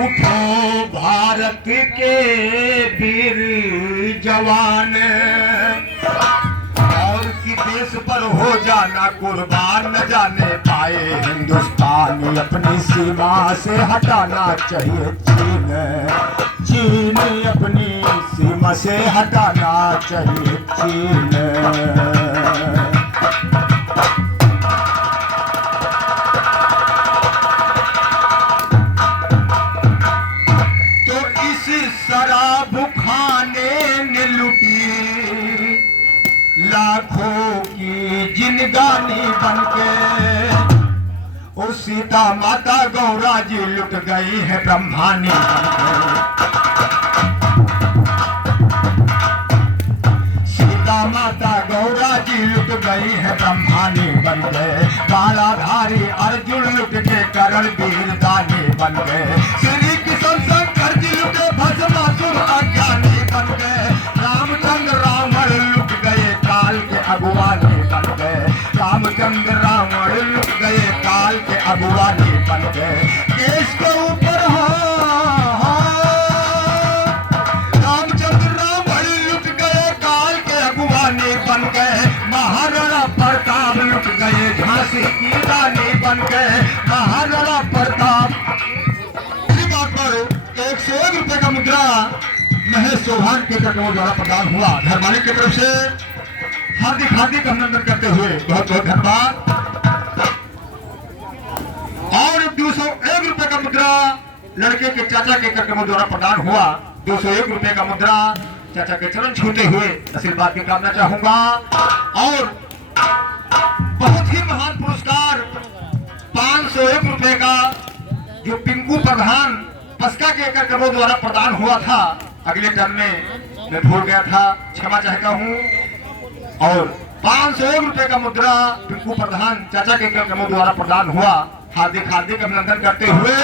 उठो भारत के वीर जवान, और कि देश पर हो जाना कुर्बान, न जाने पाए हिंदुस्तान अपनी सीमा से हटाना चाहिए चीन। चीन अपनी सीमा से हटाना चाहिए चीन। शराब खाने ने लुटी लाखों की जिंदगानी बनके, ओ सीता माता गौरा जी लुट गई है ब्रह्मानी बनके। सीता माता गौरा जी लुट गई है ब्रह्मानी बन गए। बालाधारी अर्जुन लुट के करण वीरदानी बन गए। श्री किशन शंकर जी लुटे भस्मासुर अज्ञानी बन गए। रामचंद्र रावण लुट गए काल के अगुवानी बन गए। रामचंद्र रावण लुट गए काल के अगुवानी बन गए। केस के ऊपर रामचंद्र रावण लुट गए काल के अगुवानी बन गए। महाराणा प्रताप लुट गए झांसी की रानी बन गए। महाराणा प्रताप 101 रुपए का मुद्रा महेश चौहान के कटोर द्वारा प्रदान हुआ। घर मालिक की तरफ से हार्दिक हार्दिक अभिनंदन करते हुए बहुत बहुत धन्यवाद। और 201 रुपए का मुद्रा लड़के के चाचा के कटोर द्वारा प्रदान हुआ। 201 रुपए का मुद्रा चाचा के चरण छूते हुए आशीर्वाद की कामना चाहूंगा। और बहुत ही महान पुरस्कार 501 रुपए का जो पिंकू प्रधान पस्का के एकर करोड़ द्वारा प्रदान हुआ था, अगले टर्म में मैं भूल गया था, क्षमा चाहता हूं। और 501 रुपए का मुद्रा पिंकू प्रधान चाचा के एकर करोड़ द्वारा प्रदान हुआ। हार्दिक हार्दिक अभिनंदन करते हुए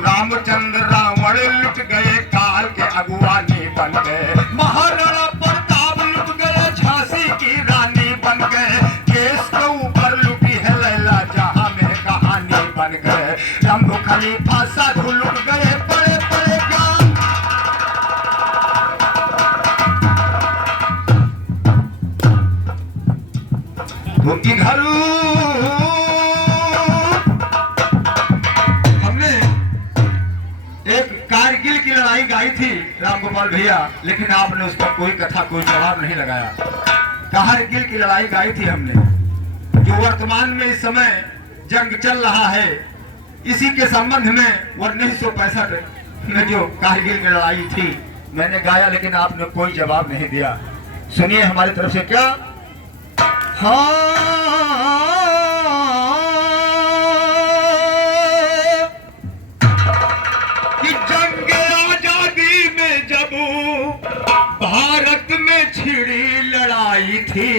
रामचंद्र रावण लुट गए काल के अगुवानी बन गए। महाराणा प्रताप लुट गए झांसी की रानी बन गए। केस के ऊपर लुटी है लैला जहां में कहानी बन गए। रंभू खलीफा साधु लुट गए बड़े बड़े ज्ञान। धोती घरू कारगिल की लड़ाई गाई थी राम गोपाल भैया, लेकिन आपने उसका कोई कथा कोई जवाब नहीं लगाया। कारगिल की लड़ाई गाई थी हमने, जो वर्तमान में इस समय जंग चल रहा है, इसी के संबंध में 1965 में जो कारगिल की लड़ाई थी मैंने गाया, लेकिन आपने कोई जवाब नहीं दिया। सुनिए हमारी तरफ से क्या। भारत में छिड़ी लड़ाई थी,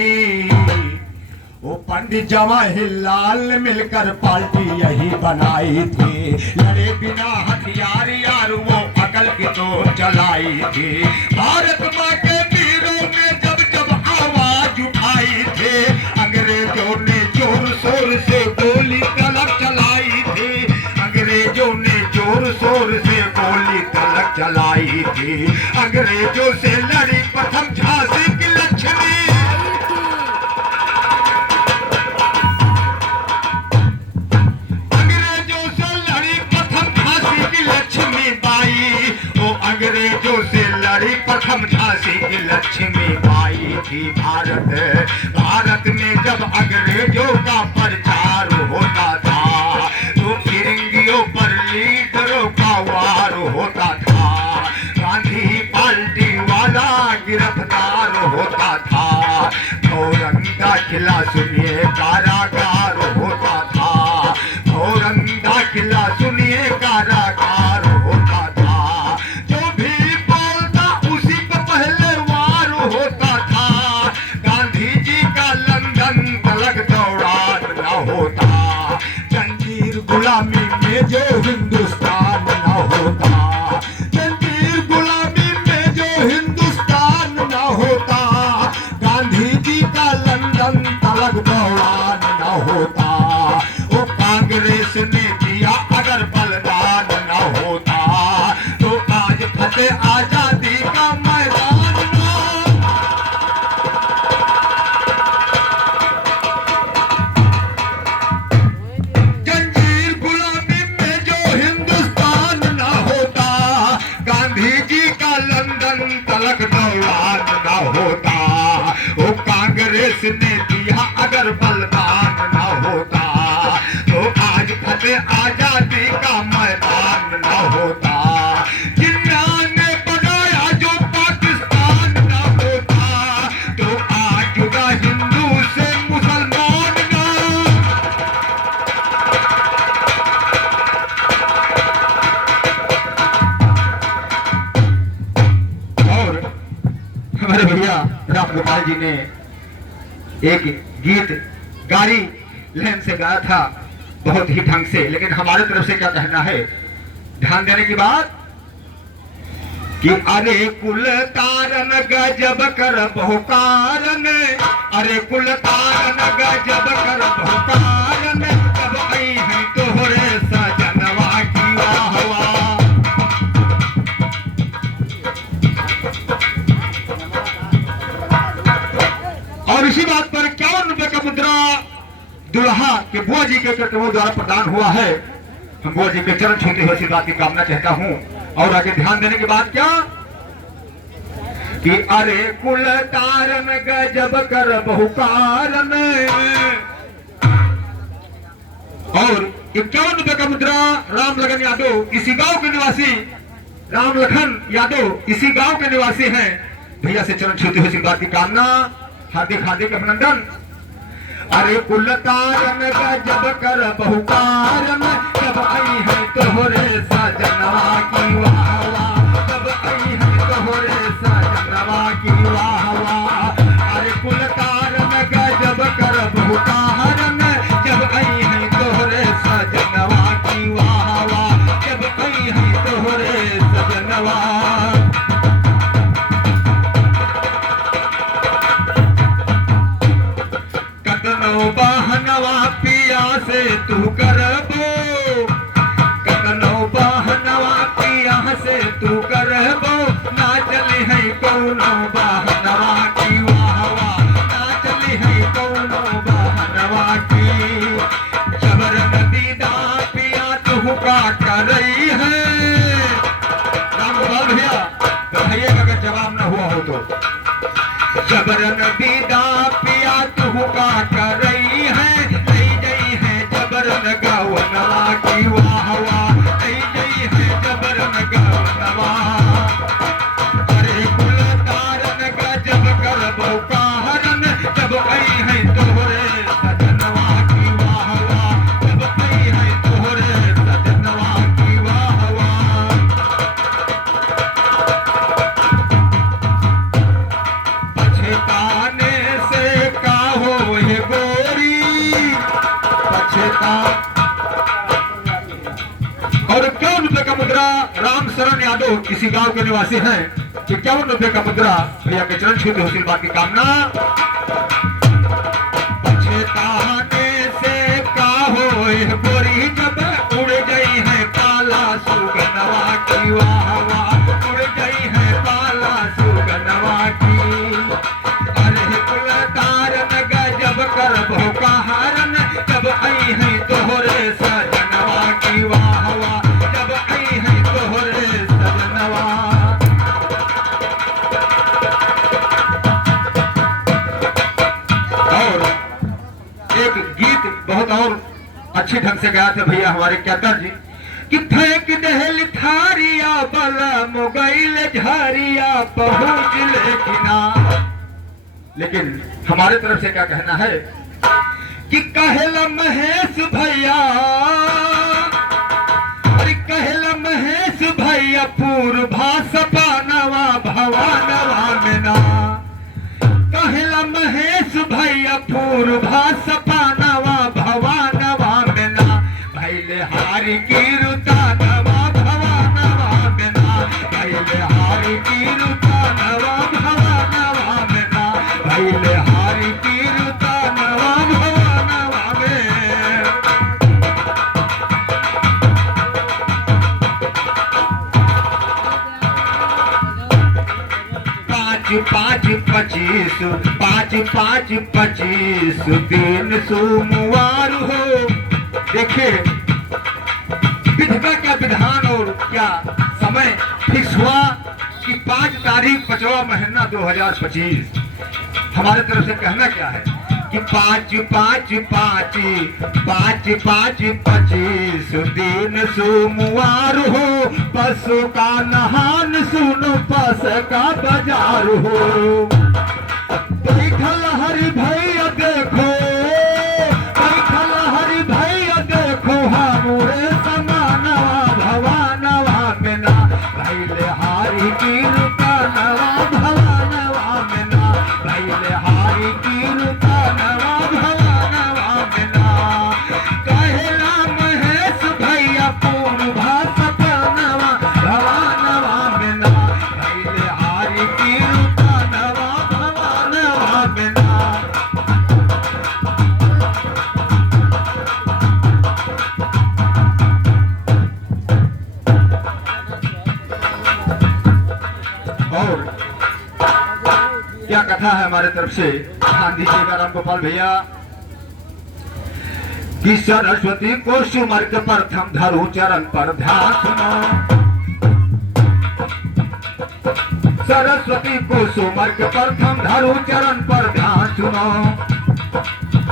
वो पंडित जवाहरलाल मिलकर पार्टी यही बनाई थी। लड़े बिना हथियार यार वो अकल की तो चलाई थी। भारत माँ के वीरों ने जब जब आवाज उठाई थे, अंग्रेजों ने जोर शोर से गोली तलक चलाई थी। अंग्रेजों ने जोर शोर से गोली तलक चलाई थी। अंग्रेजों से लड़ी प्रथम झांसी की लक्ष्मी। अंग्रेजों से लड़ी प्रथम झांसी की लक्ष्मी बाई। वो अंग्रेजों से लड़ी प्रथम झांसी की लक्ष्मी बाई थी। भारत में जब अंग्रेजों का प्रचार होता था, तो फिरंगियों पर लीडरों का वार होता था। गांधी पार्टी वाला गिरफ्तार होता था। फौरन दाखिला सुनिए कारागार होता था। फौरन दाखिला सुनिए कारागार होता था। जो भी बोलता उसी पर पहले वार होता था। गांधी जी का लंदन तलक दौड़ान न होता। जंजीर गुलामी में जो हिंदुस्तान न होता। जंजीर गुलामी में जो हिंदुस्तान न होता। गांधी जी का लंदन तलक दौड़ान न होता। होता। वो कांग्रेस ने दिया अगर बलिदान न होता तो आज फतेह आजादी का मैदान न। जंजीर गुलामी में जो हिंदुस्तान न होता, गांधी जी का लंदन तलक दौरान न होता। वो कांग्रेस ने दिया अगर बलिदान न होता तो आज फतेह आजादी का मैदान न होता। जिन्ना ने बनाया जो पाकिस्तान न होता तो आज जुदा हिंदू से मुसलमान न। और हमारे भैया राम गोपाल जी ने एक गीत गाड़ी लहन से गाया था बहुत ही ढंग से, लेकिन हमारे तरफ से क्या कहना है ध्यान देने की बात कि अरे कुल तारन गजब कर बहुकारन, अरे कुल तारन गजब कर बहुकारन, जब आई है तोहरे सजनवा की वाह वाह। और इसी बात पर 51 रुपए का मुद्रा दुल्हा के बुआ जी के कर्तव्यों द्वारा प्रदान हुआ है। हम बुआ जी के चरण छूते हुए इसी बात की कामना चाहता हूं। और आगे ध्यान देने के बाद क्या कि अरे कुल तारन गजब कर बहुकारन। और 51 रुपए का मुद्रा राम लखन यादव इसी गांव के निवासी, राम लखन यादव इसी गांव के निवासी हैं। भैया से चरण छूते हुए इसी बात की कामना, हार्दिक हार्दिक अभिनंदन। अरे कुल तारन गजब कर बहुकारन, जब आई है तोहरे सजनवा की वाह वाह, जब आई है तोहरे सजनवा की वाह वाह। अरे कुल तारन गजब कर बहुकारन, जब आई है तोहरे सजनवा की वाह वाह, जब आई है तोहरे सजनवा। बहनवा पिया से तू करबो, कतनो बहनवा पिया से तू करबो, ना चली है कौनो बहनवा की वाह वाह, ना चली है कौनो बहनवा की। जबरन दीदा पिया तू का करई है। राम गोपाल भैया भैया का अगर जवाब न हुआ हो तो जबरन दीदा पिया तू का करई है, नहीं गई है जबरन गवनवा की वाह वाह, नहीं गई है जबरन गवनवा। अरे कुल तारन गजब कर बहुकारन, जब आई है तोहरे सजनवा की वाह वाह, जब आई है तोहरे सजनवा की वाह वाह। पछताने से का हो ये गोरी, पछता। और 51 रुपए का मुद्रा राम शरण यादव इसी गांव के निवासी हैं। 51 रुपए का मुद्रा भैया के चरण छूते हुए बात की कामना। पछताने से का हो ये गोरी, जब उड़ गई है काला सुगनवा की वाह वाह, उड़ गई है काला सुगनवा की। जब कर बहुकारन, जब आई है तोहरे सजनवा की वाह वाह, जब आई है तोहरे सजनवा। और एक गीत बहुत और अच्छे ढंग से गाया थे भैया हमारे क्यातर जी कि फेंक दहल थारिया बला मोगैल झारिया पहुंच लेकिना। लेकिन हमारे तरफ से क्या कहना है कि कहला महेश भैया, अरे कहला महेश भैया पूर्वा सपानवा भवानवा में ना, कहला महेश भैया पूर्वा सपानवा भवानवा में ना, भैले हारी की रुतानवा भवानवा में ना, भैले हारी की रुतानवा भवानवा में ना, भैले हारी की रुतानवा भवानवा में पाँच पाँच 25 दिन सोमवार हो। देखिए विधिका क्या विधान और क्या समय फिक्स हुआ कि 5 तारीख 5वां महीना 2025। हमारे तरफ से कहना क्या है कि 5 5 5 5 5 25 दिन सोमवार हो। पशु का नहान सुनो पस का बाजार हो। बैठल हरि भैया देखो, बैठल हरि भैया देखो, हमरे समानवा भवानवा में ना भैले हारी की रूपनवा भवानवा में ना भैले हारी की रूपनवा भवानवा में ना। कहेला महेश भैया पूर्वा सपनवा भवानवा में ना भैले हारी की रूपनवा भवानवा में ना। और क्या कथा है हमारे तरफ से, ध्यान दीजिएगा राम गोपाल भैया। कि सरस्वती को सुमर्ग प्रथम धरु चरण पर ध्यान सुनो। सरस्वती को सुमर्ग प्रथम धरु चरण पर ध्यान सुनो।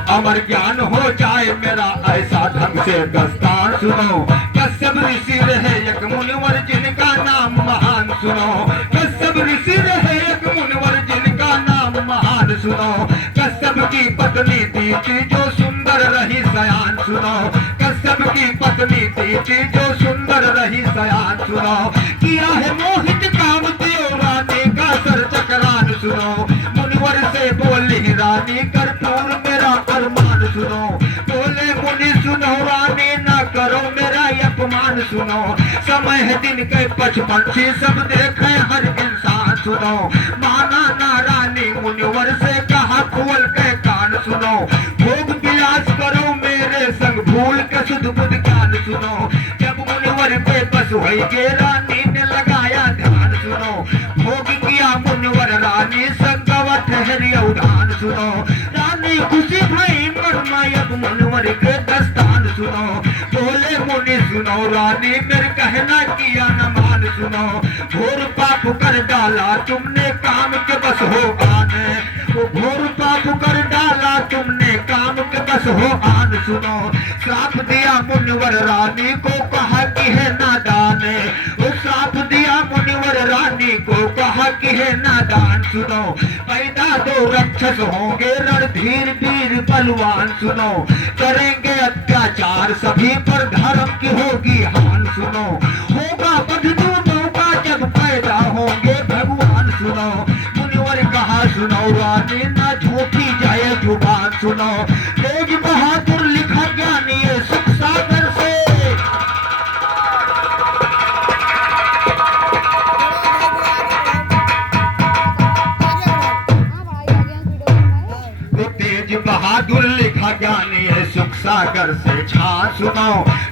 अमर ज्ञान हो जाए मेरा ऐसा ढंग से दस्तान सुनो। कश्यप ऋषि रहे एक मुनिवर जिनका नाम महान सुनो। कश्यप ऋषि रहे एक मुनिवर जिनका नाम महान सुनो। कश्यप की पत्नी थी जो सुंदर रही सयान सुनो। कश्यप की पत्नी थी जो सुंदर रही सयान सुनो। किया है मोहित काम दियो रानी का सर चक्रान सुनो। मुनिवर से बोली रानी कर्पूर मेरा अरमान सुनो। बोले मुनि सुनो रानी ना करो मेरा अपमान सुनो। समय है दिन के 55 सब देखे हर इंसान सुनो। माना ना रानी मुनिवर से कहा खोल के कान सुनो। भोग विलास करो मेरे संग भूल के सुध बुध ज्ञान सुनो। जब मुनिवर पे बस हुई गे रानी ने लगाया ध्यान सुनो। भोग किया मुनिवर रानी संगवा ठहरी उधान सुनो। रानी खुशी भई मरमाई अब मुनिवर के दस्तान सुनो। बोले मुनि सुनो रानी मेरे कहना किया न मान सुनो। घोर पाप कर डाला तुमने काम के बस हो आने। घोर पाप कर डाला तुमने काम के बस हो आन सुनो। श्राप दिया मुनिवर रानी को कहा कि है नादान। वो श्राप दिया मुनिवर रानी को कहा कि है नादान सुनो। पैदा 2 राक्षस होंगे रणधीर वीर बलवान सुनो। करेंगे अत्याचार सभी पर धर्म की होगी हान सुनो। होगा बंधु मौका जब पैदा होंगे भगवान सुनो। मुनिवर कहा सुनो रानी ना झूठी जाए जुबान सुनो। तेज बहादुर लिखा ज्ञानी सुख सागर से। तेज बहादुर लिखा ज्ञानी है सुख सागर से छान सुनो।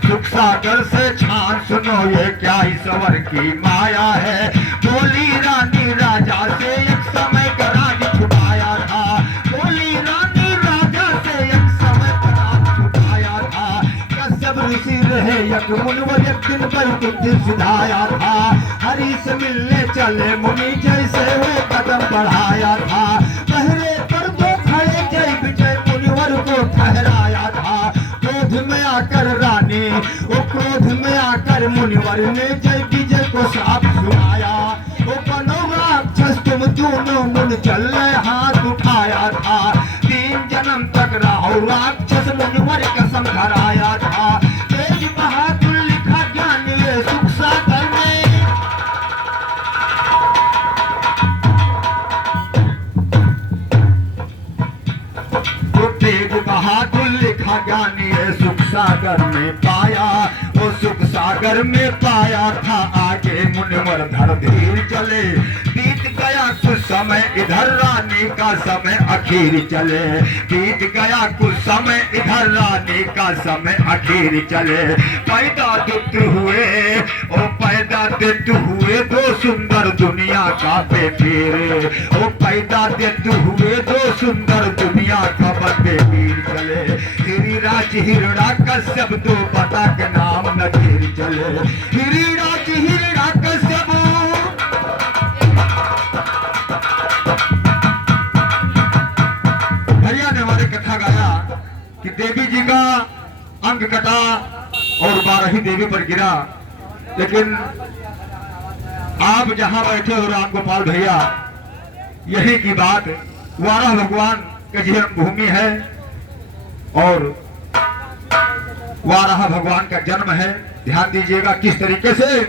सुख सागर से छान सुनो ये क्या ईश्वर की माया है। बोली रानी राजा से एक समय का राज छुपाया था। बोली रानी राजा से एक समय का राज छुपाया था। कश्यप ऋषि रहे एक मुनिवर एक दिन पर बुद्धि सिधाया था। हरि से मिलने चले मुनि जैसे वे कदम बढ़ाया था। पहरे पर दो खड़े जय विजय मुनिवर को ठहराया था। क्रोध में आकर रानी वो क्रोध में आकर मुनिवर ने जय विजय को श्राप सुनाया। वो बनो राक्षस तुम दोनों मुन चल हाथ उठाया था। 3 जन्म तक रहो राक्षस मुनिवर कसम धराया था। तेज बहादुर लिखा ज्ञानी सुख सागर में। तेज बहादुर लिखा ज्ञानी सुख सागर में पाया। वो सुख सागर में पाया था। आगे मुनिवर धर धीर चले। बीत गया कुछ समय इधर रानी का समय आखिर चले, बीत गया कुछ समय इधर रानी का समय आखिर चले। पैदा दुत हुए ओ पैदा दुत हुए दो सुंदर दुनिया का बेफिर, ओ पैदा दुत हुए दो सुंदर दुनिया का बेफिर चले। गिरिराज हिरणा कश्यप दो पता के नाम न गिर चले, गिरिराज हिरणा कश्यप। भैया ने हमारे कथा गाया कि देवी जी का अंग कटा और 12 देवी पर गिरा, लेकिन आप जहां बैठे हो राम गोपाल भैया, यही की बात वारा भगवान के जन्म भूमि है और वाराह भगवान का जन्म है। ध्यान दीजिएगा किस तरीके से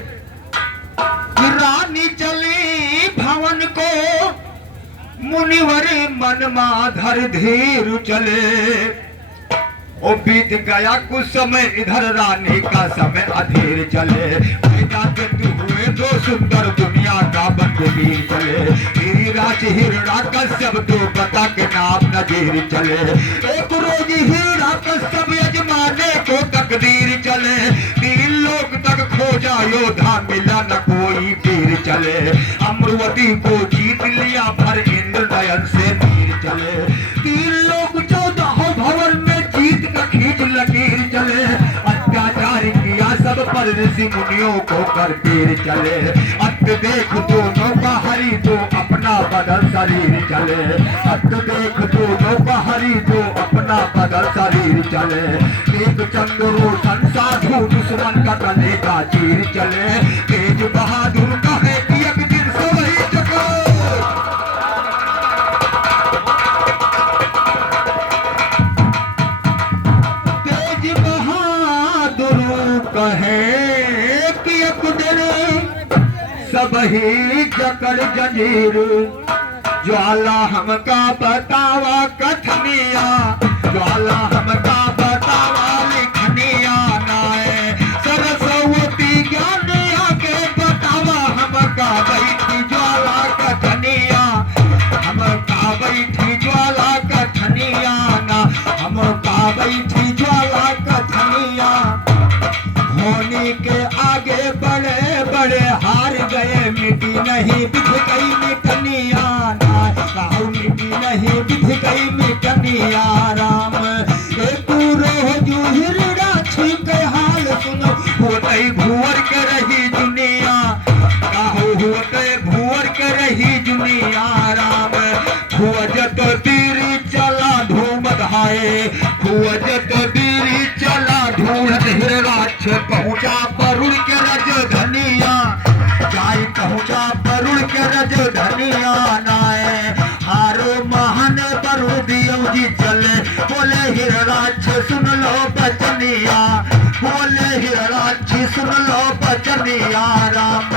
कि रानी चली भवन को मुनिवर मन माधर धीर चले, ओ बीत गया कुछ समय इधर रानी का समय अधीर चले। पैदा देते हुए दो सुंदर दुनिया का बंदगीर चले, गिरिराज हिरणा कश्यप दो पता के नाम नजीर चले। एक रोज हिरणा कश्यप यजमाने को तकदीर चले, 3 लोक तक खोजा योद्धा मिला न कोई वीर चले। अमरवती को जीत लिया पर इंद्र नयन से तीर चले, 3 लोक 14 भवन में जीत का खींच लकीर चले। अत्याचार किया सब पर ऋषि मुनियों को कर पीर चले, अत देख दोनों का हरि दो अपना बदल शरीर चले, अत देख दोनों का हरि दो अपना बदल शरीर चले। एक चंद्रो संसाधु दुश्मन का गले का चीर चले, तेज बहादुर कहे कि एक दिन से वही चको। तेज बहादुर कहे कि एक दिन सब ही जकड़ जंजीर, ज्वाला हमका बतावा कथनिया, ज्वाला हमका बतावा लिखनिया नाए। सरस्वती ज्ञानिया के बतावा हमका बैठी ज्वाला कथनिया, हमका बैठी ज्वाला कथनिया ना, हमका बैठी ज्वाला कथनिया। होनी के आगे बड़े बड़े हार गए, मिट्टी नहीं बिछ गई मिटनिया ना, मिट्टी नहीं बिछ गई मिटनिया राम। एक रोजू हिरणा छिप हाल सुनो, होते भूवर के रही दुनिया, काहू होते भूवर के रही दुनिया राम। खुअजत तीरी चला धूम धाए, खुअजत तीरी चला ढूंढत हिरराक्ष पहुंचा बरुड़ के रज धनिया, जाई पहुंचा बरुड़ के रज धनिया नाए। हारो महान बरुड़ दियो जी चले, बोले हिरराक्ष सुन लो बचनिया, बोले हिरराक्ष सुन लो बचनिया राम।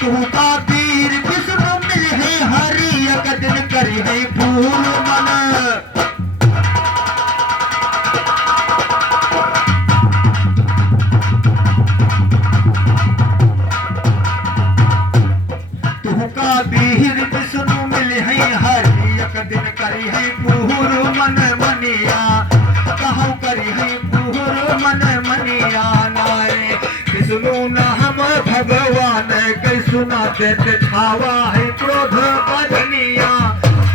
तू का वीर विष्णु मिल है हरि, एक दिन करी है फूल मन। वीर विष्णु मिली है हरि, एक दिन करी है पूर मन मनिया, कहूँ करी है पूर मन मनिया नाए। विष्णु न हम भगवान कई सुना देते छावा है क्रोध बदनिया,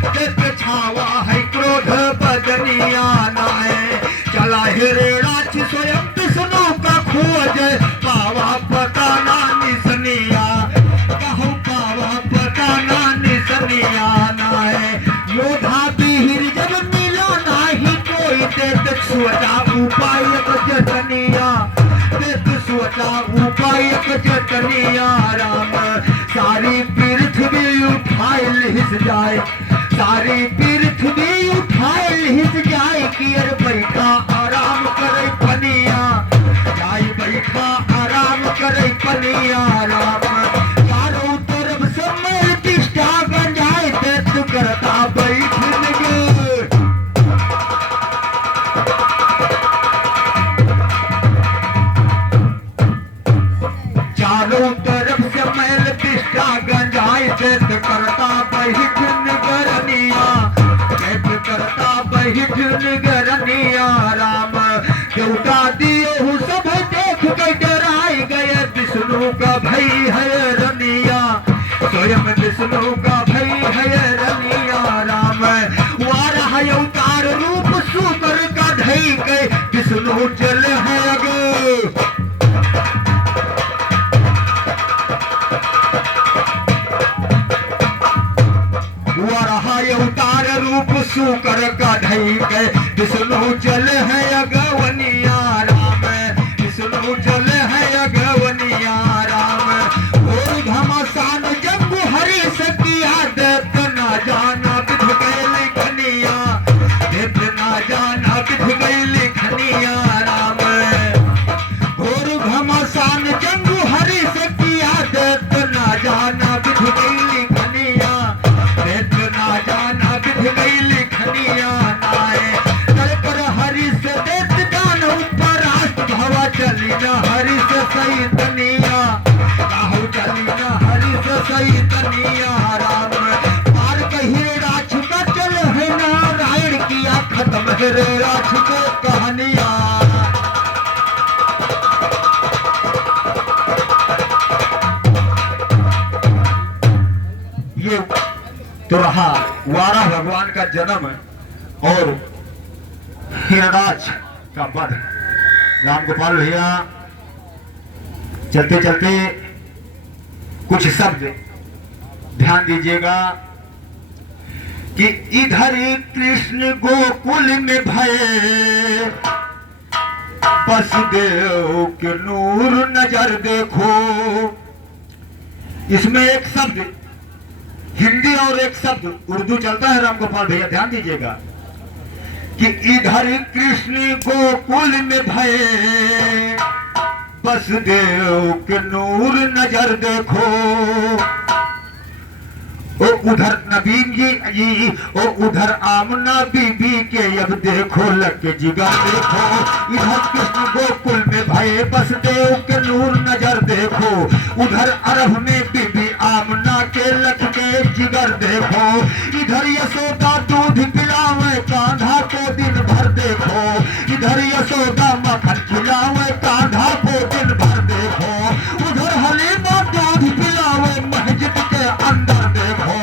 देते छावा है क्रोध बदनिया नाए। चला हिरणाक्ष स्वयं विष्णु का खोज, पावा पता ना निसनिया, कहूँ पावा पता ना निसनिया नाए। योद्धा वीर जब मिला नाही कोई, देत सोचा उपाय जतनिया, देत सोचा उपाय जतनिया राम। सारी पृथ्वी उठाए लिहिस जाए, सारी पृथ्वी उठाए लिहिस जाए, कियर बैठा आराम करे पनिया, जाई बैठा आराम करे पनिया राम। चारों तरफ से मैं तिष्ठा गंजाए, देत करता बैठन गे। चारों तरफ से मैल तिष्ठा गंजाए, देत करता का दिए हूँ सब देख के डराए गए, विष्णु का भई है रनिया, स्वयं विष्णु का भई है रनिया। राम वारा है अवतार रूप सुकर का ढई के, विष्णु चल है अगो। अवतार रूप सुकर का ढई के, विष्णु जल है अगवनिया। राम विष्णु जल है अगवनिया। राम और घमासान जब हरि से किया, देख ना जाना विध गए लिखनिया, देख ना जाना विध गए लिखनिया। राम और घमासान जब हरि से किया, देख ना जाना विध गए लिखनिया, देख ना जाना विध गई लिखनिया। नाए तल पर हरि से देत दान ऊपर राष्ट्र भवा, चली न हरि से सही तनिया, काहू चली न हरि से सही तनिया। राम पार कही राछ का चल है नारायण किया, खत्म है रे राछ को कहानिया। ये तो रहा वारा भगवान का जन्म और हिरणाक्ष का वध। राम गोपाल भैया चलते चलते कुछ शब्द ध्यान दीजिएगा कि इधर कृष्ण गोकुल में भये, वसुदेव के नूर नजर देखो। इसमें एक शब्द हिंदी और एक शब्द उर्दू चलता है। राम गोपाल भैया ध्यान दीजिएगा कि इधर कृष्ण गोकुल में भये, वसुदेव के नूर नजर देखो। ओ उधर नबीन जी ओ उधर आमना बीबी के अब देखो लग के जिगर देखो। इधर कृष्ण गोकुल में भये, वसुदेव के नूर नजर देखो। उधर अरब में बीबी आमना के लग के जिगर देखो। इधर यशोदा दूध पिलावे, कान्हा को दिन भर देखो। इधर यशोदा मक्खन खिलावे, कान्हा को दिन भर देखो। उधर हलीमा दूध पिलावे, मस्जिद के अंदर देखो।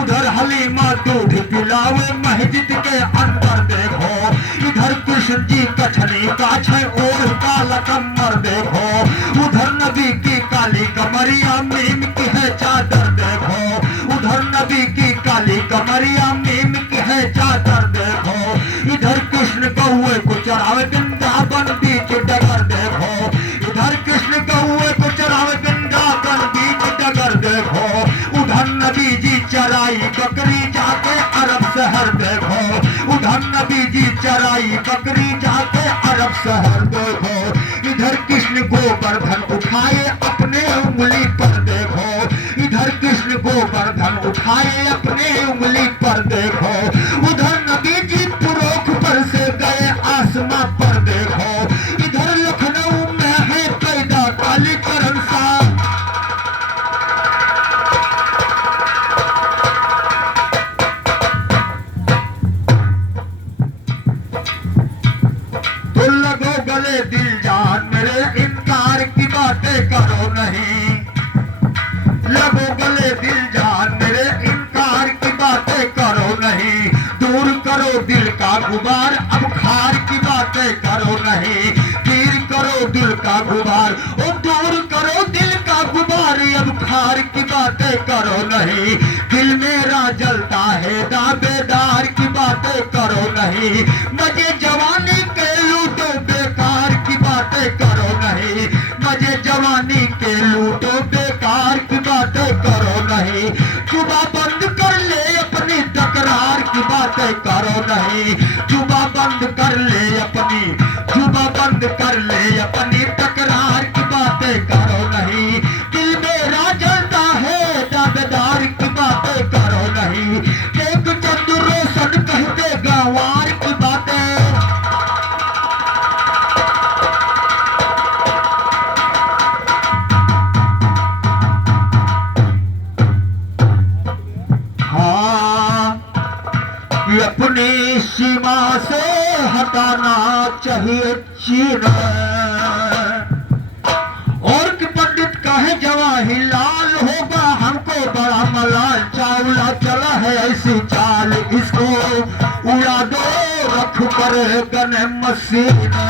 उधर हलीमा दूध पिलावे, मस्जिद के अंदर देखो। इधर कृष्ण जी कछनी काछे और काला कमर देखो। उधर नबी की काली कमरिया, मीम की है चादर देखो। उधर नबी की काली कमरिया, मीम की है चादर देखो। इधर कृष्ण कौए को चरावे, वृंदावन बीच डगर देखो। इधर कृष्ण कौए को चरावे, वृंदावन बीच डगर देखो। उधर नबी जी चराई बकरी, जाके अरब शहर देखो। उधर नबी जी चराई बकरी, जाके अरब शहर देखो। इधर कृष्ण गोवर्धन उठाए, अपने उंगली पर देखो। इधर कृष्ण गोवर्धन उठाए, अपने उंगली पर देखो। उधर नबी जी पुरोख पर से गए, आसमां पर देखो। इधर लखनऊ में है पैदा कालीकरण सा। तो लगो गले दिल जान मेरे, इनकार की बातें करो नहीं। लगो गले दिल जान मेरे, इनकार की बातें करो नहीं। दूर करो दिल का गुबार, अब खार की बातें करो नहीं। तीर करो दिल का गुबार, ओ दूर करो दिल का गुबार, अब खार की बातें करो नहीं। दिल मेरा जलता है, दावेदार की बातें करो नहीं। मजे जवानी के लूटो, बेकार की बातें करो नहीं। मजे जवानी के लूटो, बेकार की बातें करो नहीं। जुबा बंद कर ले अपनी, तकरार की बातें करो नहीं। जुबा बंद कर ले अपनी, जुबा बंद कर ले अपनी, तकरार की बातें करो नहीं। दिल मेरा जलता है, दावेदार की बातें करो नहीं। एक चंद्र रोशन कहते गंवार की बातें। अपनी सीमा से हटाना चाहिए चीन। और कि पंडित कहे जवाहिरलाल होगा हमको बड़ा मलाल, चावला चला है ऐसी चाल, इसको उड़ा दो रख कर गन मसीना।